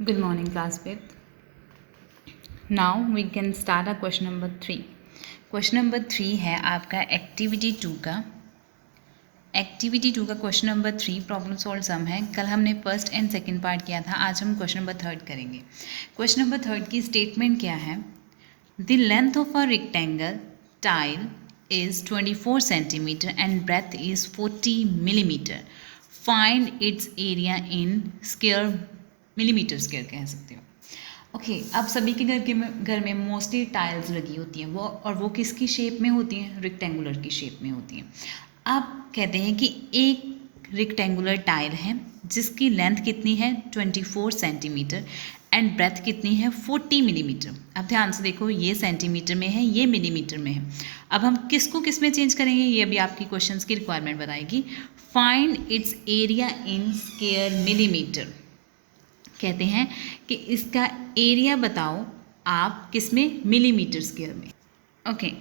Good morning, classmates. Now we can start our question number 3. Question number 3 है आपका activity 2 का question number 3 problem solve sum है. कल हमने फर्स्ट एंड सेकंड पार्ट किया था, आज हम क्वेश्चन नंबर 3 करेंगे. क्वेश्चन नंबर 3 की स्टेटमेंट क्या है? The length of a rectangle tile is 24 centimeter and breadth is 40 millimeter. Find its area in square millimeter square कह सकते हो. ओके अब सभी के घर में मोस्टली टाइल्स लगी होती हैं वो किसकी शेप में होती हैं? रेक्टेंगुलर की शेप में होती हैं. आप कहते हैं कि एक रेक्टेंगुलर टाइल है जिसकी लेंथ कितनी है 24 सेंटीमीटर एंड ब्रेथ कितनी है 40 मिलीमीटर. अब ध्यान से देखो, ये सेंटीमीटर में है, ये मिलीमीटर में है. अब हम किसको किस में चेंज करेंगे ये अभी आपकी क्वेश्चंस की रिक्वायरमेंट बताएगी. Find its area in square millimetre. कहते हैं कि इसका एरिया बताओ आप किस में? मिलीमीटर स्क्वायर में. ओके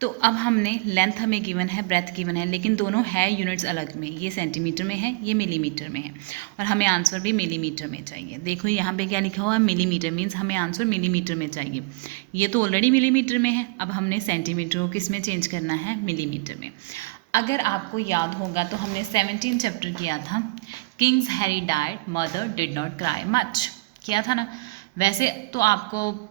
तो अब हमने लेंथ हमें गिवन है, ब्रेथ गिवन है, लेकिन दोनों है यूनिट्स अलग में. ये सेंटीमीटर में है, ये मिलीमीटर में है और हमें आंसर भी मिलीमीटर में चाहिए. देखो यहाँ पे क्या लिखा हुआ है? मिलीमीटर. मीन्स हमें आंसर मिलीमीटर में चाहिए. ये तो ऑलरेडी मिलीमीटर में है, अब हमने सेंटीमीटर को किस में चेंज करना है? मिलीमीटर में. अगर आपको याद होगा तो हमने 17 चैप्टर किया था. Kings Harry died, mother did not cry much किया था ना. वैसे तो आपको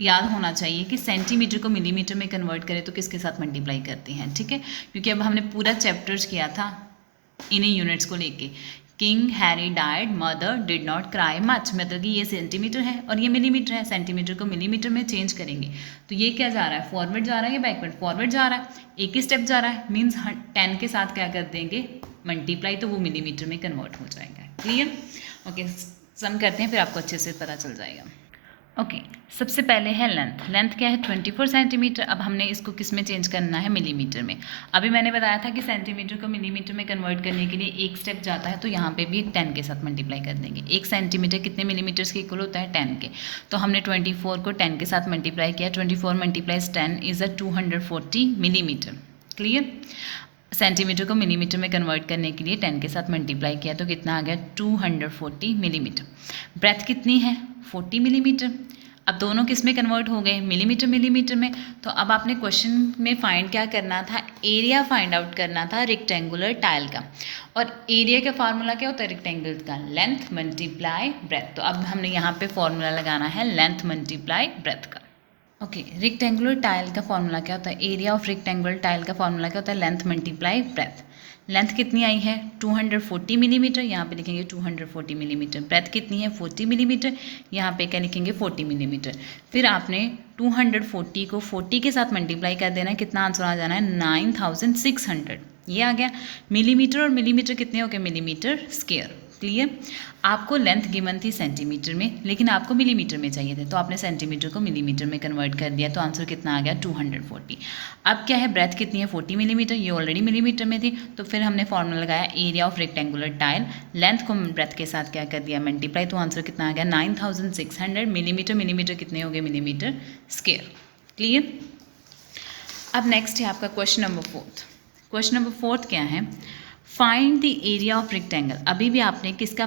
याद होना चाहिए कि सेंटीमीटर को मिलीमीटर में कन्वर्ट करें तो किसके साथ मल्टीप्लाई करते हैं. ठीक है, क्योंकि अब हमने पूरा चैप्टर्स किया था इन्हीं यूनिट्स को लेके. King Harry died, mother did not cry much, मतलब कि ये सेंटीमीटर है और ये मिलीमीटर है. सेंटीमीटर को मिलीमीटर में चेंज करेंगे तो ये क्या जा रहा है? फॉरवर्ड जा रहा है या बैकवर्ड? फॉरवर्ड जा रहा है. एक ही स्टेप जा रहा है. मीन्स 10 के साथ क्या कर देंगे? मल्टीप्लाई, तो वो मिलीमीटर में कन्वर्ट हो जाएगा. क्लियर? ओके सम करते हैं फिर आपको अच्छे से पता चल जाएगा. ओके सबसे पहले है लेंथ. लेंथ क्या है? 24 सेंटीमीटर. अब हमने इसको किस में चेंज करना है? मिलीमीटर में. अभी मैंने बताया था कि सेंटीमीटर को मिलीमीटर में कन्वर्ट करने के लिए एक स्टेप जाता है, तो यहाँ पे भी 10 के साथ मल्टीप्लाई कर देंगे. एक सेंटीमीटर कितने मिलीमीटर्स के इक्वल होता है? 10 के. तो हमने 24 को 10 के साथ मल्टीप्लाई किया. 24 multiplies 10 is a 240 millimetre. Clear? Centimetre को मिलीमीटर में कन्वर्ट करने के लिए 10 के साथ मल्टीप्लाई किया तो कितना आ गया? 240 मिलीमीटर. ब्रेथ कितनी है? 40 मिलीमीटर. अब दोनों किस में कन्वर्ट हो गए? मिलीमीटर मिलीमीटर में. तो अब आपने क्वेश्चन में फाइंड क्या करना था? एरिया फाइंड आउट करना था रेक्टेंगुलर टाइल का. और एरिया का फार्मूला क्या होता है रेक्टेंगल का? Length multiply breath. तो अब हमने यहाँ पे फॉर्मूला लगाना है लेंथ मल्टीप्लाई ब्रेथ का. ओके रेक्टेंगुलर टाइल का फॉर्मूला क्या होता है? एरिया ऑफ रेक्टेंगुलर टाइल का फॉर्मूला क्या होता है? Length multiply breath. लेंथ कितनी आई है? 240 मिलीमीटर. यहाँ पे लिखेंगे 240 मिलीमीटर. ब्रेथ कितनी है? 40 मिलीमीटर. यहाँ पे क्या लिखेंगे? 40 मिलीमीटर. फिर आपने 240 को 40 के साथ मल्टीप्लाई कर देना है. कितना आंसर आ जाना है? 9600. ये आ गया. मिलीमीटर और मिलीमीटर कितने हो गए? Millimetre square. क्लियर? आपको लेंथ गिवन थी सेंटीमीटर में, लेकिन आपको मिलीमीटर में चाहिए थे, तो आपने सेंटीमीटर को मिलीमीटर में कन्वर्ट कर दिया, तो आंसर कितना आ गया? 240. अब क्या है? ब्रेथ कितनी है? 40 मिलीमीटर. ये ऑलरेडी मिलीमीटर में थी, तो फिर हमने फॉर्मूला लगाया area of rectangular tile. Length को ब्रेथ के साथ क्या कर दिया? मल्टीप्लाई. तो आंसर कितना आ गया? 9600 मिलीमीटर. मिलीमीटर कितने हो गए? Millimetre square. क्लियर? अब नेक्स्ट है आपका क्वेश्चन नंबर 4. क्वेश्चन नंबर 4 क्या है? Find the area of rectangle. अभी भी आपने किसका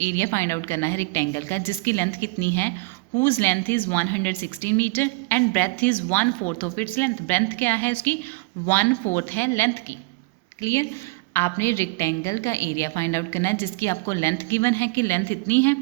एरिया फाइंड आउट करना है? रेक्टेंगल का, जिसकी लेंथ कितनी है? Whose length is 116 metre and breadth is 1/4 of its length. Breadth क्या है उसकी? 1/4 है लेंथ की. क्लियर? आपने रेक्टेंगल का एरिया फाइंड आउट करना है जिसकी आपको लेंथ गिवन है कि लेंथ इतनी है,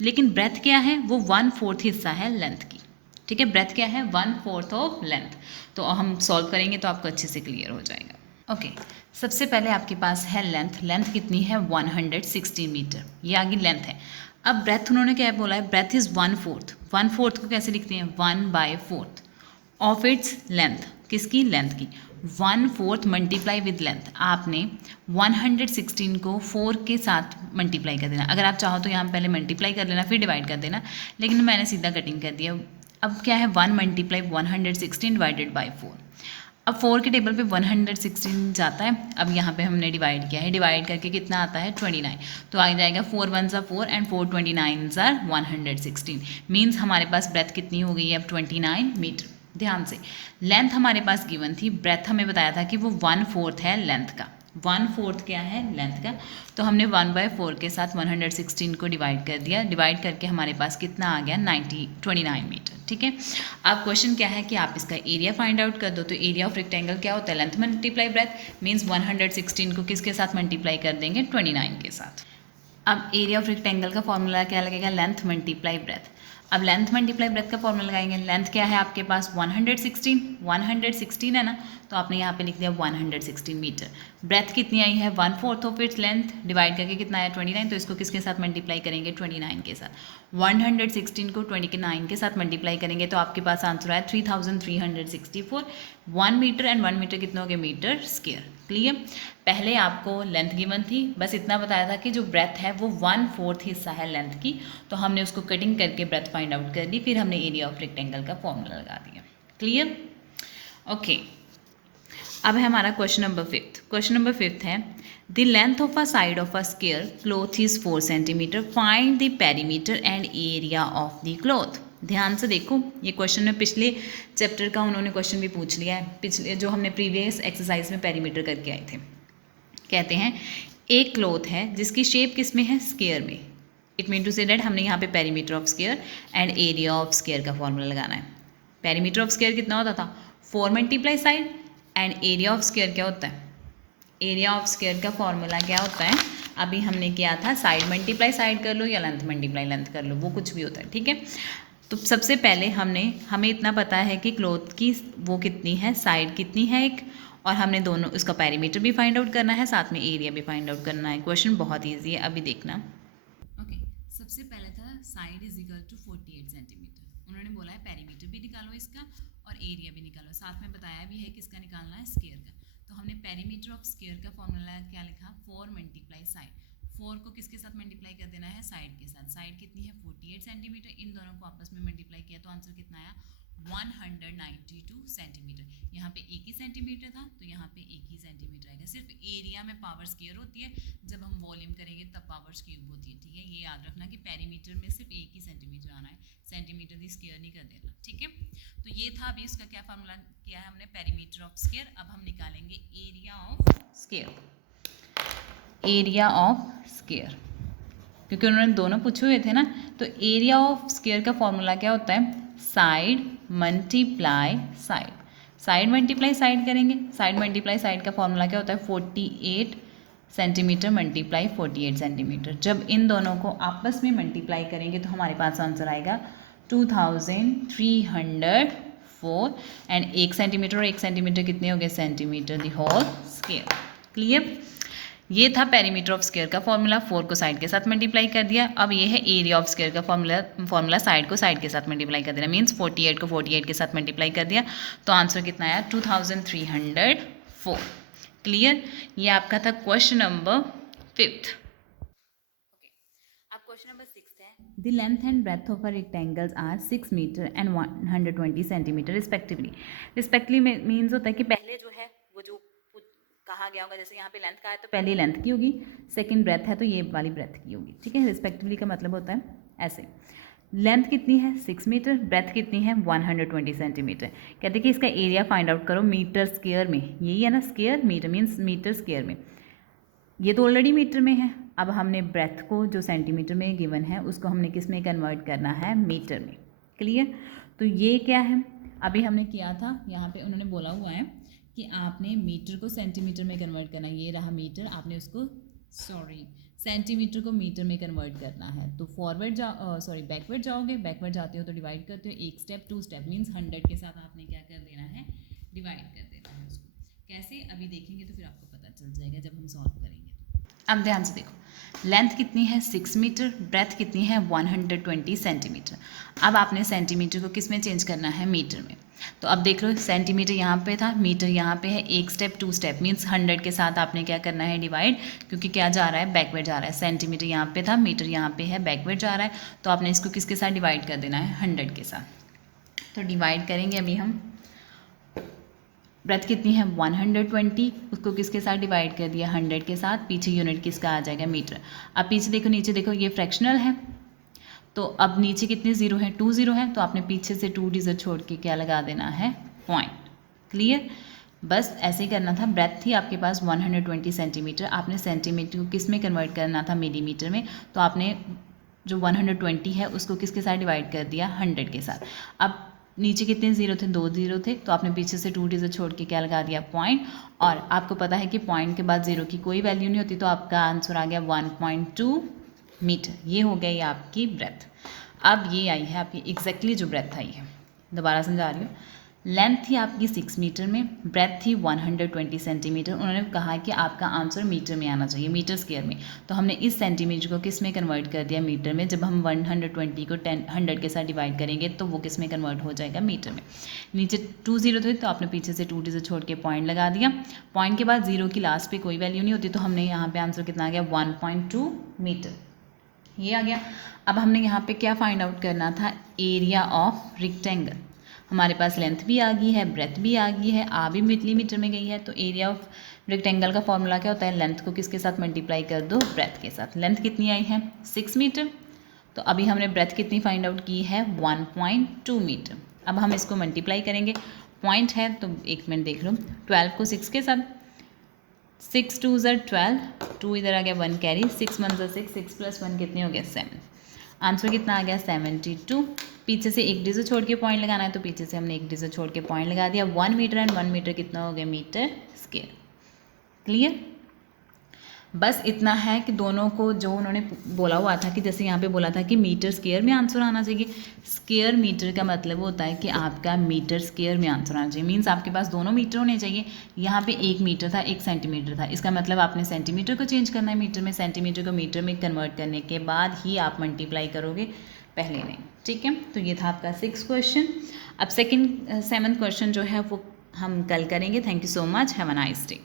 लेकिन ब्रेथ क्या है? वो 1/4 हिस्सा है लेंथ की. ठीक है, ब्रेथ क्या है? 1/4 ऑफ लेंथ. तो हम सॉल्व करेंगे तो आपको अच्छे से क्लियर हो जाएगा. ओके सबसे पहले आपके पास है लेंथ. लेंथ कितनी है? 116 मीटर. ये आगे लेंथ है. अब ब्रेथ उन्होंने क्या बोला है? Breath is 1/4. 1/4 को कैसे लिखते हैं? 1/4 ऑफ इट्स लेंथ. किसकी? लेंथ की. 1/4 मल्टीप्लाई विद लेंथ. आपने 116 को 4 के साथ मल्टीप्लाई कर देना. अगर आप चाहो तो यहाँ पहले मल्टीप्लाई कर लेना फिर डिवाइड कर देना, लेकिन मैंने सीधा कटिंग कर दिया. अब क्या है? 1 मल्टीप्लाई 116 डिवाइडेड बाई 4. अब 4 के टेबल पे 116 जाता है. अब यहाँ पे हमने डिवाइड किया है. डिवाइड करके कितना आता है? 29. तो आ जाएगा 4 1s are 4 and 4 29s are 116. Means हमारे पास ब्रेथ कितनी हो गई है अब? 29 मीटर. ध्यान से, लेंथ हमारे पास गिवन थी, ब्रेथ हमें बताया था कि वो 1/4 है लेंथ का. 1/4 क्या है लेंथ का, तो हमने 1/4 के साथ 116 को डिवाइड कर दिया, डिवाइड करके हमारे पास कितना आ गया 29 मीटर। ठीक है, अब क्वेश्चन क्या है कि आप इसका एरिया फाइंड आउट कर दो। तो एरिया ऑफ रेक्टेंगल क्या होता है, लेंथ मल्टीप्लाई ब्रेथ, मीन्स 116 को किसके साथ मल्टीप्लाई कर देंगे, 29 के साथ। अब एरिया ऑफ रेक्टेंगल का फॉर्मूला क्या लगेगा, लेंथ मल्टीप्लाई ब्रेथ। अब लेंथ मल्टीप्लाई ब्रेथ का फॉर्मूला लगाएंगे, लेंथ क्या है आपके पास 116 है ना, तो आपने यहाँ पे लिख दिया 116 मीटर। ब्रेथ कितनी आई है 1/4 ऑफ इट्स लेंथ, डिवाइड करके कितना आया 29, तो इसको किसके साथ मल्टीप्लाई करेंगे 29 के साथ। 116 को 29 के साथ मल्टीप्लाई करेंगे तो आपके पास आंसर आया 3364। 1 मीटर एंड 1 मीटर कितने हो गए, मीटर स्क्वायर। क्लियर, पहले आपको लेंथ गिवन थी, बस इतना बताया था कि जो ब्रेथ है वो 1/4 हिस्सा है लेंथ की, तो हमने उसको कटिंग करके ब्रेथ फाइंड आउट कर दी, फिर हमने एरिया ऑफ रेक्टेंगल का फॉर्मूला लगा दिया। Clear, okay. अब है हमारा क्वेश्चन नंबर 5। क्वेश्चन नंबर 5 है the length of a side of a square cloth is 4 centimetre, find the perimeter and area of the cloth. ध्यान से देखो, ये क्वेश्चन में पिछले चैप्टर का उन्होंने क्वेश्चन भी पूछ लिया है, पिछले जो हमने प्रीवियस एक्सरसाइज में पेरीमीटर करके आए थे। कहते हैं एक क्लॉथ है जिसकी शेप किस में है, स्क्वायर में। इट मीन टू से डेट हमने यहाँ पे perimeter of square and area of square का फॉर्मूला लगाना है। पेरीमीटर ऑफ स्क्वायर कितना होता था 4 multiply side, and area of square क्या होता है, एरिया ऑफ स्क्वायर का फॉर्मूला क्या होता है, अभी हमने किया था साइड मल्टीप्लाई साइड कर लो या लेंथ मल्टीप्लाई लेंथ कर लो, वो कुछ भी होता है। ठीक है, तो सबसे पहले हमें इतना पता है कि क्लॉथ की वो कितनी है, साइड कितनी है एक, और हमने दोनों उसका पेरीमीटर भी फाइंड आउट करना है, साथ में एरिया भी फाइंड आउट करना है। क्वेश्चन बहुत ईजी है, अभी देखना। ओके, सबसे पहले था side is equal to 48 centimetre. उन्होंने बोला है पेरीमीटर भी निकालो इसका और एरिया भी निकालो, साथ में बताया भी है किसका निकालना है, स्क्वायर का। तो हमने पेरीमीटर ऑफ स्क्वायर का फॉर्मूला क्या लिखा, 4 मल्टीप्लाई साइड। 4 को किसके साथ मल्टीप्लाई कर देना है, साइड के साथ। साइड कितनी है 48 सेंटीमीटर, इन दोनों को आपस में मल्टीप्लाई किया तो आंसर कितना आया 192 सेंटीमीटर। यहाँ पे एक ही सेंटीमीटर था तो यहाँ पे एक ही सेंटीमीटर आएगा। सिर्फ एरिया में पावर स्क्वायर होती है, जब हम वॉल्यूम करेंगे तब पावर क्यूब होती है। ठीक है, ये याद रखना कि पेरीमीटर में सिर्फ एक ही सेंटीमीटर आना है, सेंटीमीटर दी स्क्वायर नहीं कर देना। ठीक है, तो ये था। अभी इसका क्या फार्मूला किया है हमने, पेरीमीटर ऑफ स्क्वायर। अब हम निकालेंगे area of square, area of square, क्योंकि उन्होंने दोनों पूछे हुए थे ना। तो एरिया ऑफ स्क्वायर का फॉर्मूला क्या होता है, side multiply side. Side multiply side करेंगे, साइड मल्टीप्लाई साइड का फॉर्मूला क्या होता है 48 सेंटीमीटर मल्टीप्लाई 48 सेंटीमीटर। जब इन दोनों को आपस में मल्टीप्लाई करेंगे तो हमारे पास आंसर आएगा 2304, एंड 1 सेंटीमीटर और 1 सेंटीमीटर कितने हो गए, centimetre the whole square. Clear, ये था पेरीमीटर ऑफ स्क्वायर का फॉर्मूला। 4 को साइड के साथ मल्टीप्लाई कर दिया। अब ये है एरिया ऑफ स्क्वायर का फॉर्मूला साइड को साइड के साथ मल्टीप्लाई कर देना, मीन्स 48 को 48 के साथ मल्टीप्लाई कर दिया तो आंसर कितना आया 2304। क्लियर, ये आपका था क्वेश्चन नंबर 5। अब क्वेश्चन नंबर 6 है the length and breadth of a rectangles are 6 metre and 120 centimetre respectively. Respectively means होता है कि पहले जो है वो जो कहा गया होगा, जैसे यहाँ पे लेंथ का है तो पहली लेंथ की होगी, सेकंड ब्रेथ है तो ये वाली ब्रेथ की होगी। ठीक है, रिस्पेक्टिवली का मतलब होता है ऐसे। लेंथ कितनी है 6 मीटर, ब्रेथ कितनी है 120 सेंटीमीटर। कहते हैं कि इसका एरिया फाइंड आउट करो मीटर स्क्वायर में। यही है ना square, metre means metre square में। ये तो ऑलरेडी मीटर में है, अब हमने ब्रेथ को जो सेंटीमीटर में गिवन है उसको हमने किस में कन्वर्ट करना है, मीटर में। क्लियर, तो ये क्या है, अभी हमने किया था, यहाँ पे उन्होंने बोला हुआ है कि आपने मीटर को सेंटीमीटर में कन्वर्ट करना है। ये रहा मीटर, आपने उसको सेंटीमीटर को मीटर में कन्वर्ट करना है। तो बैकवर्ड जाओगे, बैकवर्ड जाते हो तो डिवाइड करते हो, 1 स्टेप 2 स्टेप मीन्स 100 के साथ आपने क्या कर देना है, डिवाइड कर देना है उसको। कैसे अभी देखेंगे तो फिर आपको पता चल जाएगा जब हम सॉल्व करेंगे। अब ध्यान से देखो, लेंथ कितनी है 6 मीटर, ब्रेथ कितनी है 120 सेंटीमीटर। अब आपने सेंटीमीटर को किस में चेंज करना है, मीटर में। तो अब देख लो सेंटीमीटर यहाँ पे था, मीटर यहाँ पे है, 1 स्टेप 2 स्टेप मीन्स 100 के साथ आपने क्या करना है, डिवाइड, क्योंकि क्या जा रहा है, बैकवर्ड जा रहा है। सेंटीमीटर यहाँ पे था, मीटर यहाँ पे है, बैकवर्ड जा रहा है, तो आपने इसको किसके साथ डिवाइड कर देना है, 100 के साथ। तो डिवाइड करेंगे अभी हम। ब्रेथ कितनी है 120, उसको किसके साथ डिवाइड कर दिया, 100 के साथ। पीछे यूनिट किसका आ जाएगा, मीटर। अब पीछे देखो, नीचे देखो, ये फ्रैक्शनल है तो अब नीचे कितने जीरो हैं, 2 जीरो है, तो आपने पीछे से 2 डिजिट छोड़ के क्या लगा देना है, पॉइंट। क्लियर, बस ऐसे ही करना था। ब्रेथ थी आपके पास 120 सेंटीमीटर, आपने सेंटीमीटर को किस में कन्वर्ट करना था, मिलीमीटर में, तो आपने जो 120 है उसको किसके साथ डिवाइड कर दिया, 100 के साथ। अब नीचे कितने ज़ीरो थे, 2 ज़ीरो थे, तो आपने पीछे से 2 डिजिट छोड़ के क्या लगा दिया, पॉइंट। और आपको पता है कि पॉइंट के बाद ज़ीरो की कोई वैल्यू नहीं होती, तो आपका आंसर आ गया 1.2 मीटर। ये हो गई आपकी ब्रेथ। अब ये आई है आपकी एग्जैक्टली जो ब्रेथ आई है, दोबारा समझा रही हूँ। लेंथ थी आपकी 6 मीटर में, ब्रेथ थी 120 सेंटीमीटर। उन्होंने कहा कि आपका आंसर मीटर में आना चाहिए, मीटर स्क्वायर में। तो हमने इस सेंटीमीटर को किस में कन्वर्ट कर दिया, मीटर में। जब हम 120 को 100 के साथ डिवाइड करेंगे तो वो किस में कन्वर्ट हो जाएगा, मीटर में। नीचे 2 ज़ीरो थे, तो आपने पीछे से 2 डिजिट छोड़ के पॉइंट लगा दिया। पॉइंट के बाद ज़ीरो की लास्ट पे कोई वैल्यू नहीं होती, तो हमने यहाँ पे आंसर कितना आ गया, 1.2 मीटर, ये आ गया। अब हमने यहाँ पे क्या फाइंड आउट करना था, एरिया ऑफ रेक्टेंगल। हमारे पास लेंथ भी आ गई है, ब्रेथ भी आ गई है, आ भी मिलीमीटर में गई है, तो एरिया ऑफ रेक्टेंगल का फॉर्मूला क्या होता है, लेंथ को किसके साथ मल्टीप्लाई कर दो, ब्रेथ के साथ। लेंथ कितनी आई है, 6 मीटर, तो अभी हमने ब्रेथ कितनी फाइंड आउट की है, 1.2 मीटर। अब हम इसको मल्टीप्लाई करेंगे, पॉइंट है तो 1 मिनट देख लो, 12 को 6 के साथ, 6 2 ज़र 12, 2 इधर आ गया 1 कैरी, 6 1 ज़र 6, 6 + 1 कितने हो गया, 7। आंसर कितना आ गया, 72। पीछे से एक डिजिट छोड़ के पॉइंट लगाना है, तो पीछे से हमने एक डिजिट छोड़ के पॉइंट लगा दिया। 1 मीटर एंड 1 मीटर कितना हो गया, मीटर स्क्वायर। क्लियर। बस इतना है कि दोनों को जो उन्होंने बोला हुआ था कि जैसे यहाँ पे बोला था कि मीटर स्क्वायर में आंसर आना चाहिए, स्क्वायर मीटर का मतलब होता है कि आपका मीटर स्क्वायर में आंसर आना चाहिए, मीन्स आपके पास दोनों मीटर होने चाहिए। यहाँ पे 1 मीटर था, 1 सेंटीमीटर था, इसका मतलब आपने सेंटीमीटर को चेंज करना है मीटर में, सेंटीमीटर को मीटर में कन्वर्ट करने के बाद ही आप मल्टीप्लाई करोगे, पहले नहीं। ठीक है, तो ये था आपका 6th क्वेश्चन। अब 7th क्वेश्चन जो है वो हम कल करेंगे। Thank you so much, have a nice day.